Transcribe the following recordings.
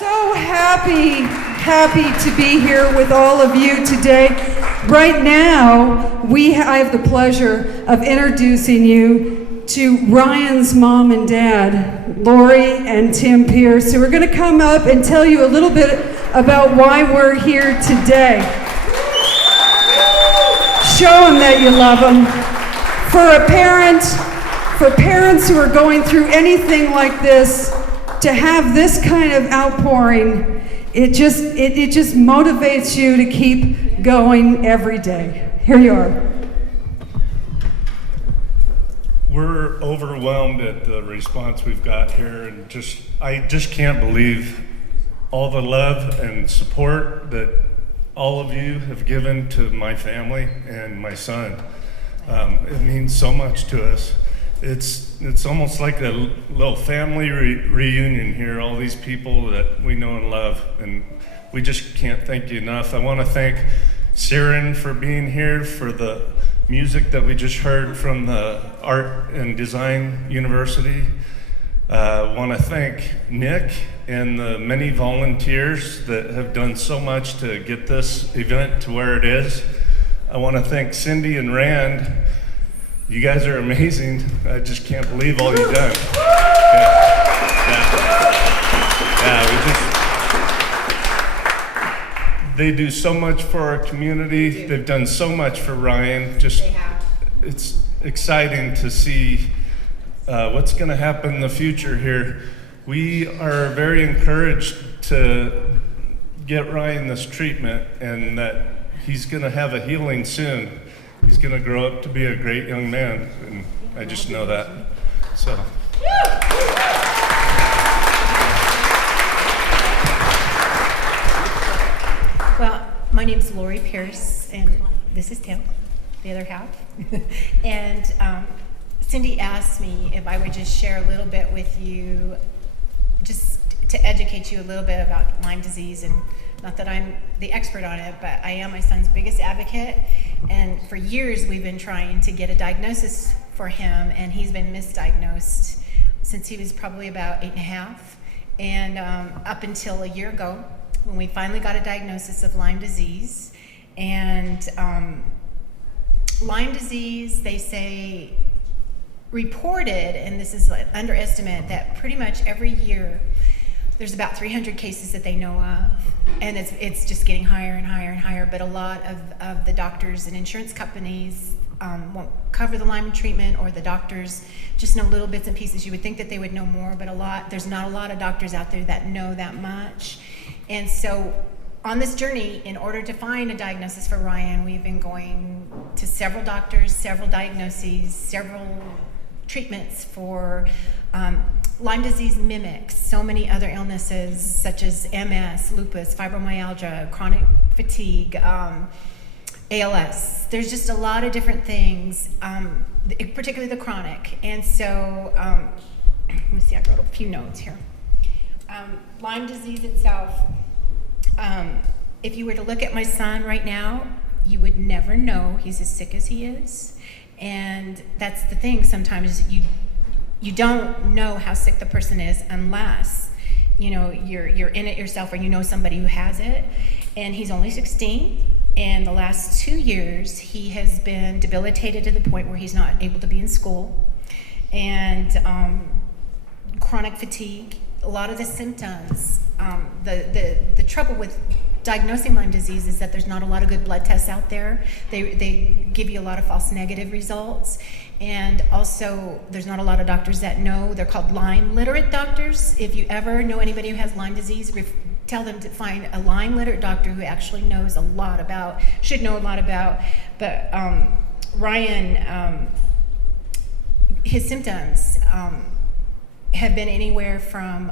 So happy to be here with all of you today. Right now, I have the pleasure of introducing you to Ryan's mom and dad, Laurie and Tim Pierce, who are going to come up and tell you a little bit about why we're here today. Show them that you love them. For parents who are going through anything like this, to have this kind of outpouring, it just motivates you to keep going every day. Here you are. We're overwhelmed at the response we've got here, and I just can't believe all the love and support that all of you have given to my family and my son. It means so much to us. It's almost like a little family reunion here, all these people that we know and love, and we just can't thank you enough. I want to thank Siren for being here, for the music that we just heard from the Art and Design University. I want to thank Nick and the many volunteers that have done so much to get this event to where it is. I want to thank Cindy and Rand. You guys are amazing. I just can't believe all you've done. They do so much for our community. They've done so much for Ryan. It's exciting to see what's going to happen in the future here. We are very encouraged to get Ryan this treatment, and that he's going to have a healing soon. He's going to grow up to be a great young man, and I just know that. So. Well, my name's Laurie Pierce, and this is Tim, the other half. And Cindy asked me if I would just share a little bit with you, just to educate you a little bit about Lyme disease. And not that I'm the expert on it, but I am my son's biggest advocate. And for years, we've been trying to get a diagnosis for him, and he's been misdiagnosed since he was probably about 8.5. And up until a year ago, when we finally got a diagnosis of Lyme disease. And Lyme disease, they say, reported, and this is an underestimate, that pretty much every year there's about 300 cases that they know of, and it's just getting higher and higher and higher. But a lot of the doctors and insurance companies won't cover the Lyme treatment, or the doctors just know little bits and pieces. You would think that they would know more, but there's not a lot of doctors out there that know that much. And so on this journey, in order to find a diagnosis for Ryan, we've been going to several doctors, several diagnoses, several treatments for Lyme disease mimics so many other illnesses such as MS, lupus, fibromyalgia, chronic fatigue, ALS. There's just a lot of different things, particularly the chronic. And so, let me see, I wrote a few notes here. Lyme disease itself, if you were to look at my son right now, you would never know he's as sick as he is. And that's the thing, sometimes you don't know how sick the person is unless you're in it yourself, or you know somebody who has it. And he's only 16, and the last 2 years he has been debilitated to the point where he's not able to be in school, and chronic fatigue, a lot of the symptoms. The trouble with diagnosing Lyme disease is that there's not a lot of good blood tests out there. They give you a lot of false negative results. And also, there's not a lot of doctors that know. They're called Lyme literate doctors. If you ever know anybody who has Lyme disease, tell them to find a Lyme literate doctor who actually knows a lot about, should know a lot about. But Ryan, his symptoms have been anywhere from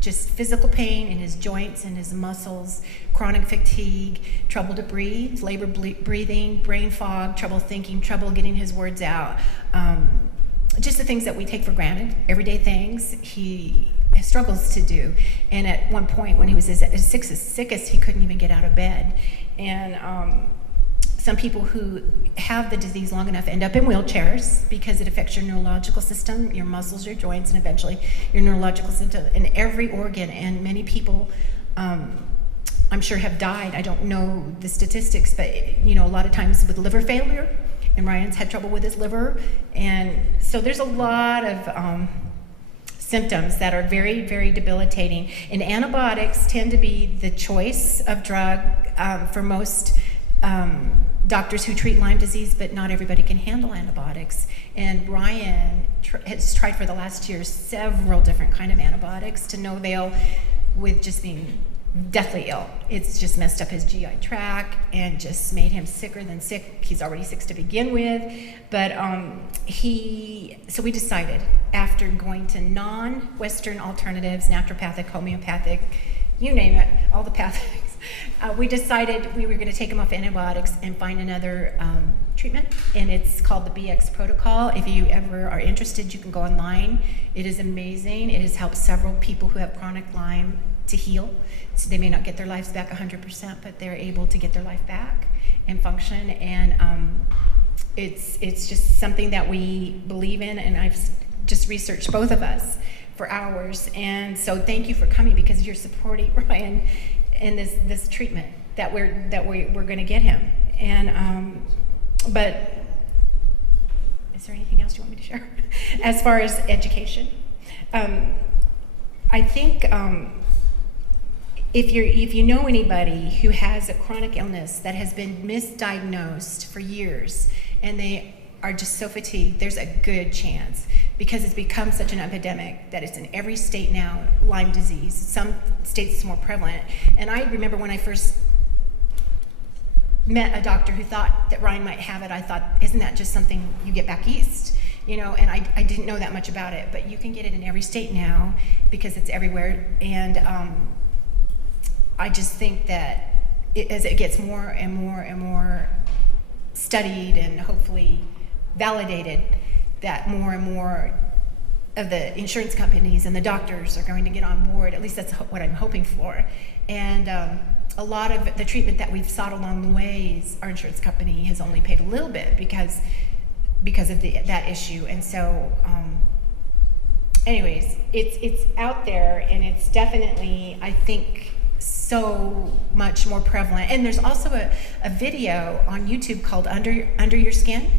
just physical pain in his joints and his muscles, chronic fatigue, trouble to breathe, labored breathing, brain fog, trouble thinking, trouble getting his words out. Just the things that we take for granted, everyday things, he struggles to do. And at one point when he was at his sickest, he couldn't even get out of bed. And some people who have the disease long enough end up in wheelchairs because it affects your neurological system, your muscles, your joints, and eventually your neurological system in every organ. And many people, I'm sure, have died. I don't know the statistics, but a lot of times with liver failure, and Ryan's had trouble with his liver. And so there's a lot of symptoms that are very, very debilitating. And antibiotics tend to be the choice of drug for most doctors who treat Lyme disease, but not everybody can handle antibiotics. And Ryan has tried for the last year several different kind of antibiotics to no avail, with just being deathly ill. It's just messed up his GI tract and just made him sicker than sick. He's already sick to begin with. But so we decided, after going to non-Western alternatives, naturopathic, homeopathic, you name it, all the pathics, we decided we were going to take him off antibiotics and find another treatment, and it's called the BX protocol. If you ever are interested, you can go online. It is amazing. It has helped several people who have chronic Lyme to heal. So they may not get their lives back 100%, but they're able to get their life back and function. And it's just something that we believe in, and I've just researched, both of us, for hours. And so thank you for coming, because you're supporting Ryan in this treatment that we're going to get him. And but is there anything else you want me to share as far as education? I think if you know anybody who has a chronic illness that has been misdiagnosed for years, and they are just so fatigued, there's a good chance, because it's become such an epidemic that it's in every state now, Lyme disease. Some states it's more prevalent. And I remember when I first met a doctor who thought that Ryan might have it, I thought, isn't that just something you get back east? And I didn't know that much about it, but you can get it in every state now because it's everywhere. And I just think that as it gets more and more and more studied and hopefully validated, that more and more of the insurance companies and the doctors are going to get on board. At least that's what I'm hoping for. And a lot of the treatment that we've sought along the way, our insurance company has only paid a little bit because of that issue. And so anyways, it's out there, and it's definitely, I think, so much more prevalent. And there's also a video on YouTube called Under Your Skin,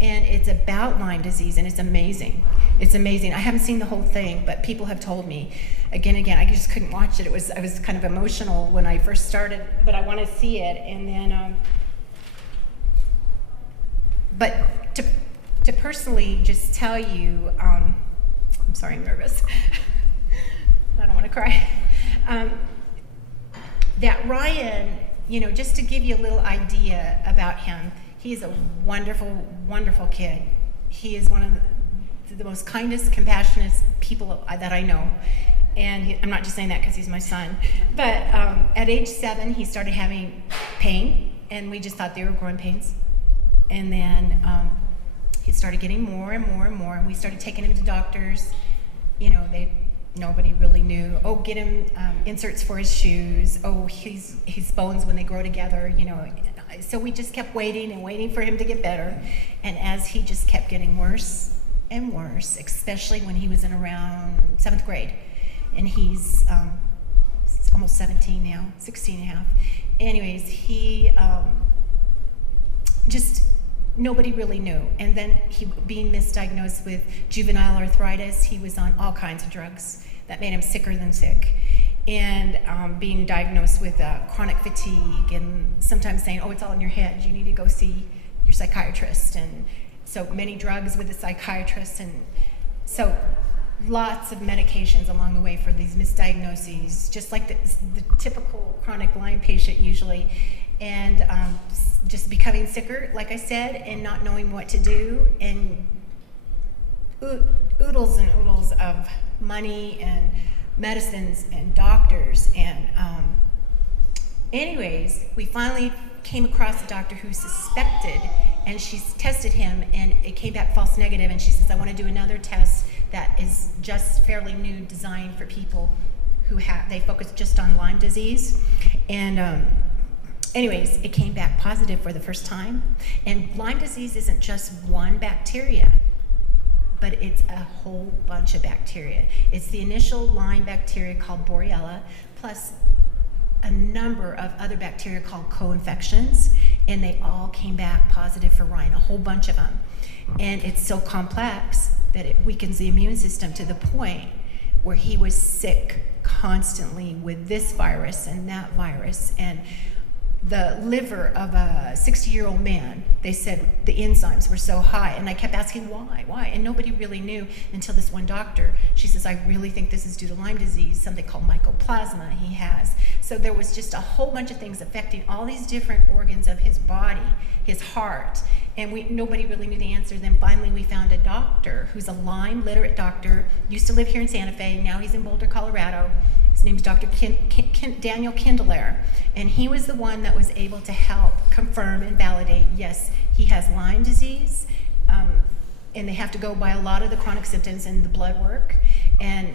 and it's about Lyme disease, and it's amazing. It's amazing. I haven't seen the whole thing, but people have told me again, I just couldn't watch it. I was kind of emotional when I first started, but I want to see it. And then but to personally just tell you, I'm sorry, I'm nervous. I don't want to cry. That Ryan, just to give you a little idea about him, he is a wonderful, wonderful kid. He is one of the most kindest, compassionate people that I know. And I'm not just saying that because he's my son. But at age 7, he started having pain, and we just thought they were growing pains. And then he started getting more and more and more, and we started taking him to doctors. Nobody really knew. Oh, get him inserts for his shoes. Oh, his bones when they grow together, So we just kept waiting and waiting for him to get better. And as he just kept getting worse and worse, especially when he was in around 7th grade, and he's almost 17 now, 16 and a half. Anyways, he just, nobody really knew. And then he being misdiagnosed with juvenile arthritis, he was on all kinds of drugs that made him sicker than sick. And being diagnosed with chronic fatigue, and sometimes saying, oh, it's all in your head, you need to go see your psychiatrist. And so many drugs with the psychiatrist, and so lots of medications along the way for these misdiagnoses, just like the typical chronic Lyme patient usually. And just becoming sicker, like I said, and not knowing what to do, and oodles and oodles of money and medicines and doctors. And anyways, we finally came across a doctor who suspected, and she tested him, and it came back false negative. And she says, I want to do another test that is just fairly new, designed for people who they focus just on Lyme disease. And anyways, it came back positive for the first time. And Lyme disease isn't just one bacteria, but it's a whole bunch of bacteria. It's the initial Lyme bacteria called Borrelia, plus a number of other bacteria called co-infections, and they all came back positive for Ryan, a whole bunch of them. And it's so complex that it weakens the immune system to the point where he was sick constantly with this virus and that virus. And the liver of a 60-year-old man, they said the enzymes were so high. And I kept asking why? And nobody really knew until this one doctor. She says, I really think this is due to Lyme disease, something called mycoplasma he has. So there was just a whole bunch of things affecting all these different organs of his body, his heart. And nobody really knew the answer. Then finally we found a doctor who's a Lyme literate doctor, used to live here in Santa Fe, now he's in Boulder, Colorado. His name's Dr. Daniel Kindler, and he was the one that was able to help confirm and validate, yes, he has Lyme disease, and they have to go by a lot of the chronic symptoms in the blood work. And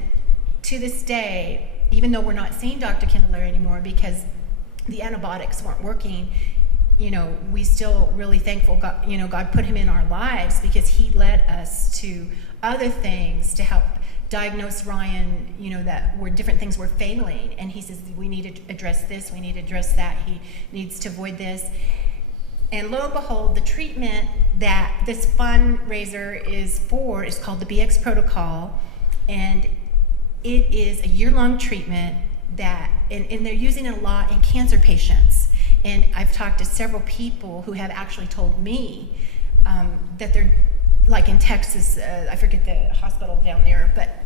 to this day, even though we're not seeing Dr. Kindler anymore because the antibiotics weren't working, you know, we still really thankful God, you know, God put him in our lives because he led us to other things to help diagnose Ryan, you know, that were different things were failing. And he says, we need to address this, we need to address that, he needs to avoid this. And lo and behold, the treatment that this fundraiser is for is called the BX Protocol. And it is a year-long treatment that, and they're using it a lot in cancer patients. And I've talked to several people who have actually told me that they're, like in Texas, I forget the hospital down there, but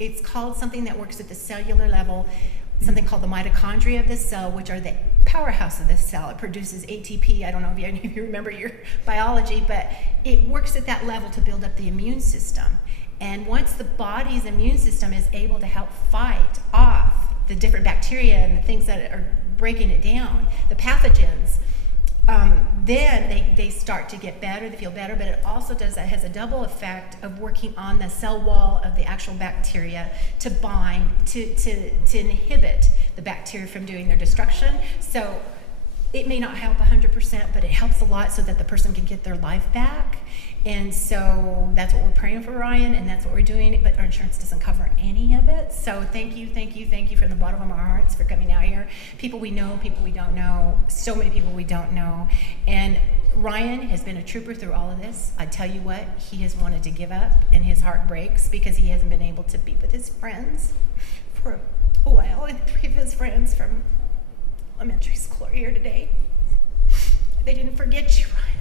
it's called something that works at the cellular level, something called the mitochondria of the cell, which are the powerhouse of the cell. It produces ATP. I don't know if any of you remember your biology, but it works at that level to build up the immune system. And once the body's immune system is able to help fight off the different bacteria and the things that are breaking it down, the pathogens, then they start to get better, they feel better, but it also has a double effect of working on the cell wall of the actual bacteria to bind, to inhibit the bacteria from doing their destruction. So it may not help 100%, but it helps a lot so that the person can get their life back. And so that's what we're praying for Ryan, and that's what we're doing, but our insurance doesn't cover any of it. So thank you from the bottom of our hearts for coming out here. People we know, people we don't know, so many people we don't know. And Ryan has been a trooper through all of this. I tell you what, he has wanted to give up, and his heart breaks because he hasn't been able to be with his friends for a while. And 3 of his friends from elementary school are here today. They didn't forget you, Ryan.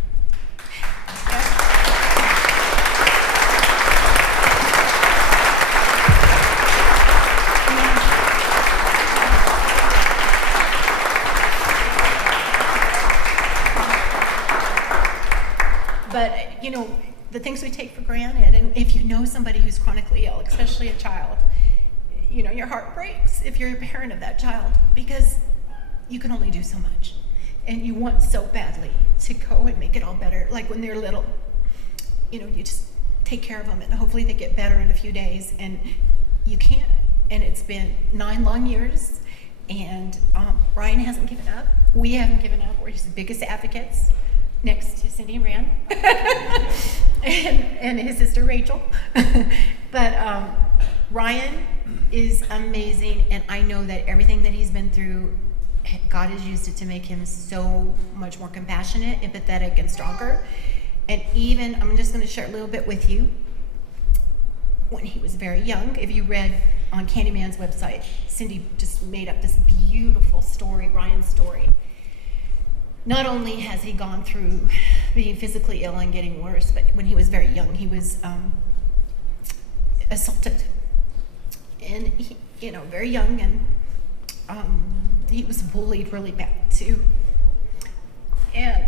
But, you know, the things we take for granted, and if you know somebody who's chronically ill, especially a child, you know, your heart breaks if you're a parent of that child because you can only do so much. And you want so badly to go and make it all better. Like when they're little, you know, you just take care of them and hopefully they get better in a few days, and you can't. And it's been 9 long years, and Ryan hasn't given up. We haven't given up. We're his biggest advocates, next to Cindy and Rand, and his sister Rachel. But Ryan is amazing, and I know that everything that he's been through, God has used it to make him so much more compassionate, empathetic, and stronger. And even, I'm just going to share a little bit with you. When he was very young, if you read on Candyman's website, Cindy just made up this beautiful story, Ryan's story. Not only has he gone through being physically ill and getting worse, but when he was very young, he was assaulted. And he, you know, very young, and he was bullied really bad too. And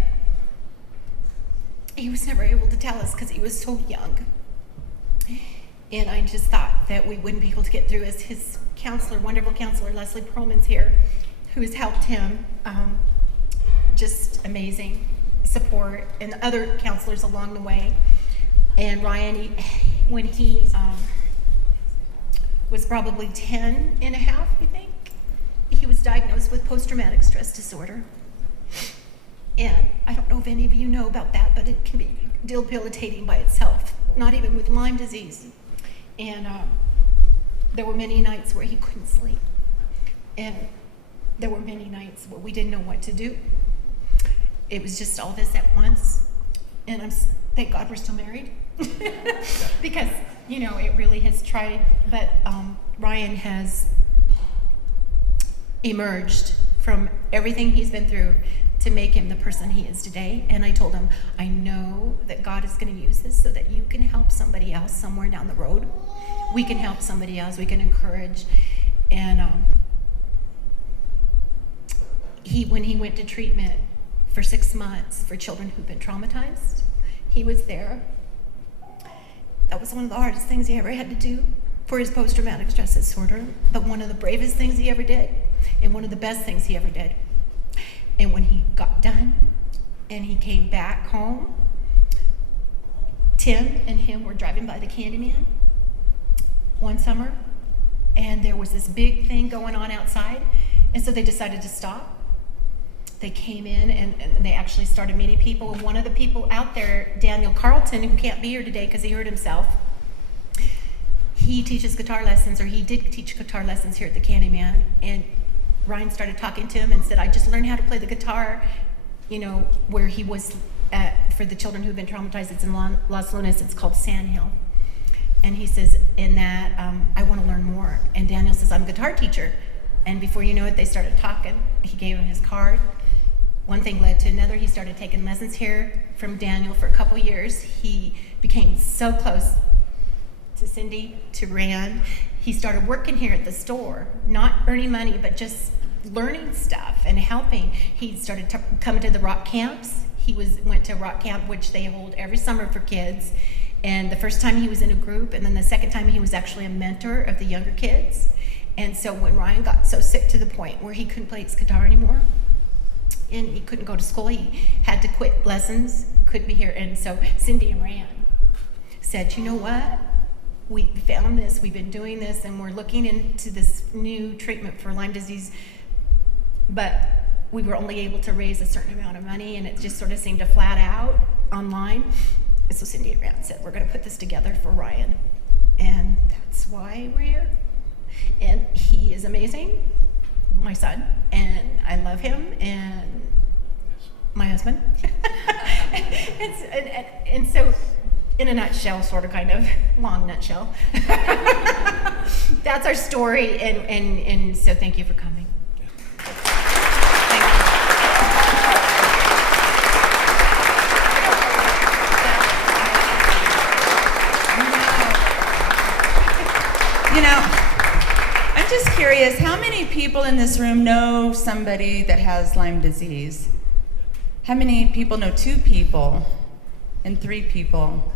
he was never able to tell us because he was so young. And I just thought that we wouldn't be able to get through as his counselor, wonderful counselor, Leslie Perlman's here, who has helped him. Just amazing support, and other counselors along the way. And Ryan, when he was probably 10 and a half, I think, he he was diagnosed with post-traumatic stress disorder. And I don't know if any of you know about that, but it can be debilitating by itself, not even with Lyme disease. And there were many nights where he couldn't sleep. And there were many nights where we didn't know what to do. It was just all this at once. And thank God we're still married. Because, you know, it really has tried. But Ryan has emerged from everything he's been through to make him the person he is today. And I told him, I know that God is going to use this so that you can help somebody else somewhere down the road. We can help somebody else. We can encourage. And when he went to treatment for 6 months for children who've been traumatized, he was there. That was one of the hardest things he ever had to do for his post-traumatic stress disorder, but one of the bravest things he ever did, and one of the best things he ever did. And when he got done and he came back home, Tim and him were driving by the Candyman one summer, and there was this big thing going on outside, and so they decided to stop. They came in and they actually started meeting people, and one of the people out there, Daniel Carlton, who can't be here today because he hurt himself, he teaches guitar lessons, or he did teach guitar lessons here at the Candyman, and Ryan started talking to him and said, I just learned how to play the guitar, you know, where he was at, for the children who've been traumatized. It's in Los Lunas, it's called Sandhill. And he says, in that, I want to learn more. And Daniel says, I'm a guitar teacher. And before you know it, they started talking. He gave him his card. One thing led to another. He started taking lessons here from Daniel for a couple years. He became so close to Cindy, to Rand. He started working here at the store, not earning money, but just learning stuff and helping. He started coming to the rock camps. He went to rock camp, which they hold every summer for kids. And the first time he was in a group, and then the second time he was actually a mentor of the younger kids. And so when Ryan got so sick to the point where he couldn't play his guitar anymore, and he couldn't go to school, he had to quit lessons, couldn't be here. And so Cindy and Rand said, you know what? We found this, we've been doing this, and we're looking into this new treatment for Lyme disease, but we were only able to raise a certain amount of money, and it just sort of seemed to flat out online. And so Cindy and Rand said, we're gonna put this together for Ryan. And that's why we're here. And he is amazing, my son, and I love him, and my husband. and so, in a nutshell, sort of, kind of, long nutshell, that's our story, and so thank you for coming. Thank you. You know, I'm just curious, how many people in this room know somebody that has Lyme disease? How many people know 2 people and 3 people?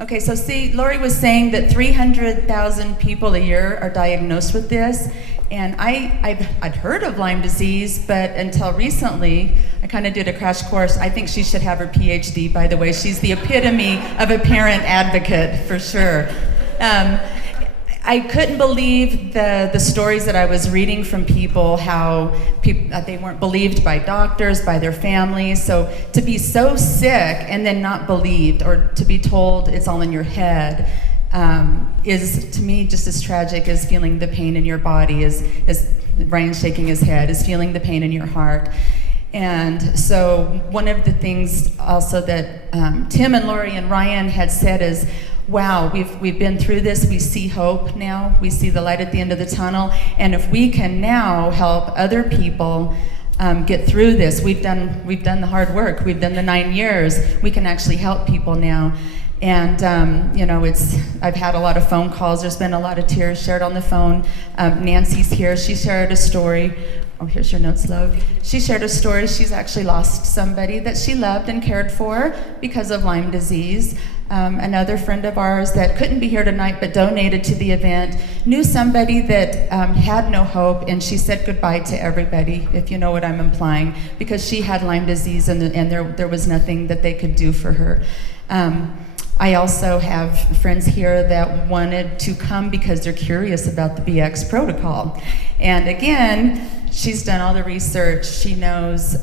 Okay, so see, Laurie was saying that 300,000 people a year are diagnosed with this, and I'd heard of Lyme disease, but until recently, I kind of did a crash course. I think she should have her PhD, by the way. She's the epitome of a parent advocate, for sure. I couldn't believe the stories that I was reading from people, how they weren't believed by doctors, by their families. So to be so sick and then not believed, or to be told it's all in your head, is to me just as tragic as feeling the pain in your body, as Ryan's shaking his head, is feeling the pain in your heart. And so one of the things also that Tim and Laurie and Ryan had said is, wow, we've been through this, we see hope now, we see the light at the end of the tunnel, and if we can now help other people get through this, we've done the hard work, we've done the 9 years, we can actually help people now. And you know, I've had a lot of phone calls, there's been a lot of tears shared on the phone. Nancy's here, she shared a story. Oh, here's your notes, love. She shared a story. She's actually lost somebody that she loved and cared for because of Lyme disease. Another friend of ours that couldn't be here tonight but donated to the event knew somebody that had no hope, and she said goodbye to everybody, if you know what I'm implying, because she had Lyme disease and there was nothing that they could do for her. I also have friends here that wanted to come because they're curious about the BX protocol. And again, she's done all the research. She knows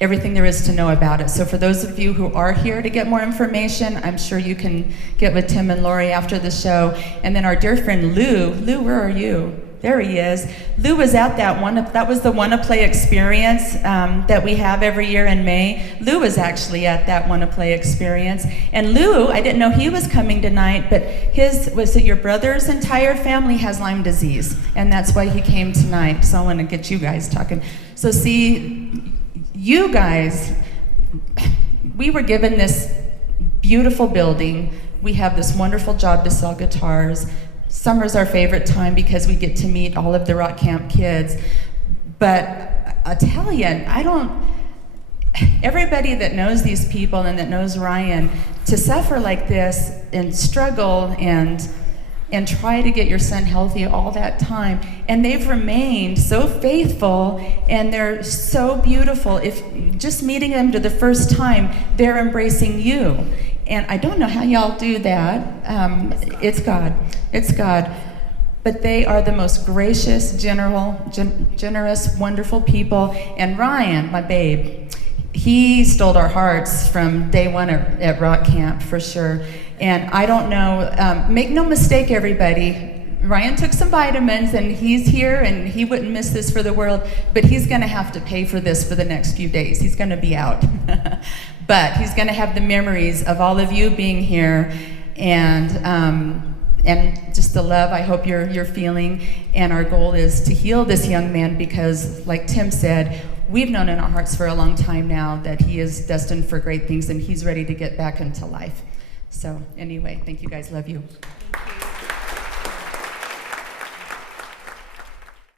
everything there is to know about it. So for those of you who are here to get more information, I'm sure you can get with Tim and Laurie after the show. And then our dear friend Lou. Lou, where are you? There he is. Lou was at that was the Wanna Play experience that we have every year in May. Lou was actually at that Wanna Play experience. And Lou, I didn't know he was coming tonight, but your brother's entire family has Lyme disease, and that's why he came tonight. So I want to get you guys talking. So see, you guys, we were given this beautiful building. We have this wonderful job to sell guitars. Summer's our favorite time because we get to meet all of the rock camp kids. But I tell you, everybody that knows these people and that knows Ryan, to suffer like this and struggle and try to get your son healthy all that time, and they've remained so faithful, and they're so beautiful. If just meeting them to the first time, they're embracing you. And I don't know how y'all do that. It's God. But they are the most gracious, generous, wonderful people. And Ryan, my babe, he stole our hearts from day one at Rock Camp, for sure. And I don't know, make no mistake, everybody, Ryan took some vitamins and he's here and he wouldn't miss this for the world, but he's gonna have to pay for this for the next few days. He's gonna be out. But he's gonna have the memories of all of you being here and just the love I hope you're feeling. And our goal is to heal this young man because, like Tim said, we've known in our hearts for a long time now that he is destined for great things and he's ready to get back into life. So anyway, thank you guys, love you.